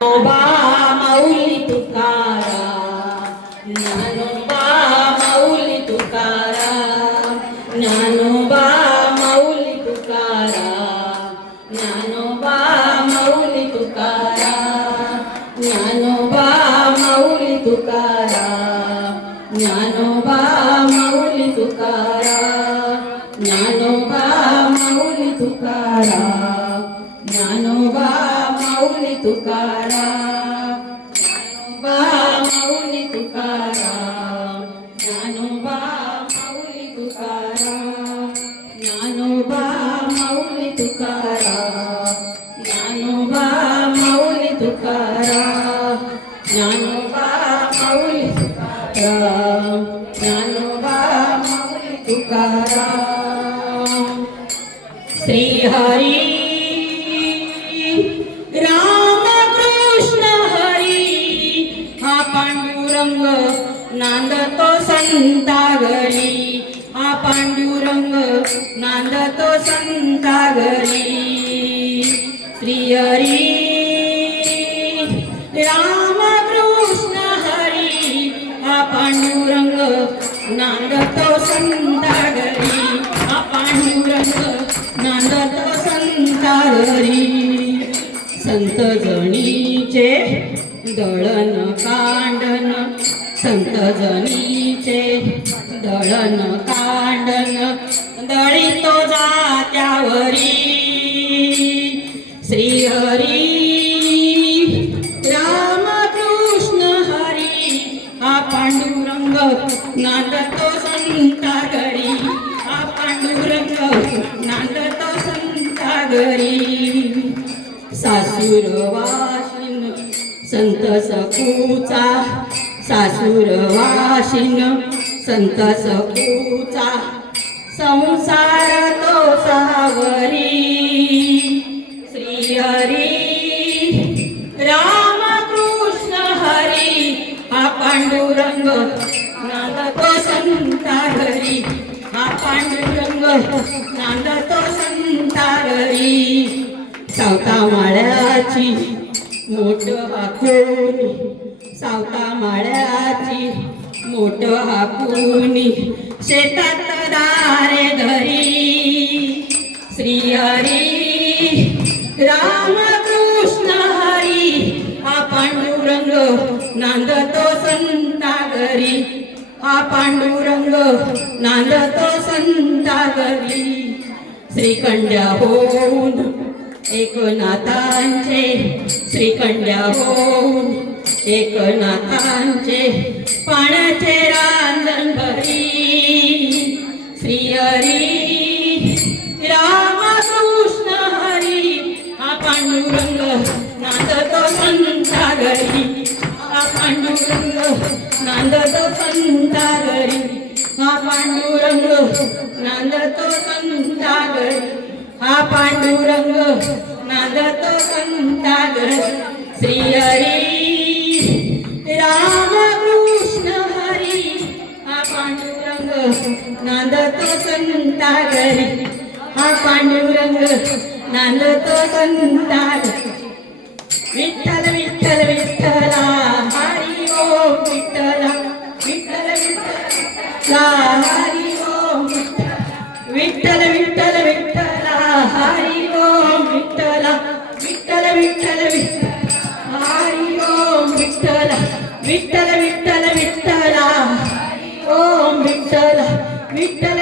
ज्ञानोबा माऊली तुकाराम, ज्ञानोबा माऊली तुकाराम, ज्ञानोबा माऊली तुकाराम, ज्ञानोबा माऊली तुकाराम, ज्ञानोबा माऊली तुकाराम, ज्ञानोबा माऊली तुकाराम, ज्ञानोबा माऊली तुकाराम, ज्ञानोबा माऊली तुकाराम, ज्ञानोबा माऊली तुकाराम, ज्ञानोबा माऊली तुकाराम, ज्ञानोबा माऊली तुकाराम, ज्ञानोबा माऊली तुकाराम, ज्ञानोबा माऊली तुकाराम, ज्ञानोबा माऊली तुकाराम. श्री हरी रामकृष्ण हरी, हा पांडुरंग नांदतो संता घरी, हा पांडुरंग नांदतो संता घरी. श्री हरी रामकृष्ण हरी, हा पांडुरंग नांदतो संता घरी, हा पांडुरंग नांदतो संता घरी. संत जनीचे दळण कांडन, संत जनीचे दळण कांडन, दळितो जात्यावरी. श्री हरी रामकृष्ण हरी, हा पांडुरंग नांदतो संता घरी, हा पांडुरंग नांदतो संता घरी. सासूर वाशिन संत सखूचा, सासूर वाशिन संत सखूचा, संसार तो सावरी. श्री हरी रामकृष्ण हरी, हा पांडुरंग नांदतो संता घरी, हा पांडुरंग नांदतो संता घरी. सावता माळ्याची मोठ हाकुनी, सावता माळ्याची मोठ हाकुनी, शेतात दारे धरी. श्री हरी रामकृष्ण हरी, हा पांडुरंग नांदतो संता घरी, हा पांडुरंग नांदतो संता घरी. श्रीखंड्या होऊन एकनाथांचे, श्रीखंड्या होऊन एकनाथांचे, पाण्याचे रांजण भरी. श्री हरी रामकृष्ण हरी, हा पांडुरंग नांदतो संता घरी, हा पांडुरंग नांदतो संता घरी, हा पांडुरंग नांदतो संता घरी, हा पांडुरंग नांदतो संता घरी. श्री हरी रामकृष्ण हरी, हा पांडुरंग नांदतो संता घरी, हा पांडुरंग नांदतो संता घरी. विठ्ठल विठ्ठल विठ्ठला हरी ओम विठ्ठला, विठ्ठल विठ्ठला हरी ओम विठ्ठल, विठ्ठल विठ्ठला हरी ओम विठ्ठला, विठ्ठल विठ्ठल विठ्ठला हरी ओम विठ्ठला, विठ्ठल विठ्ठल विठ्ठला हरी ओम विठ्ठला, विठ्ठल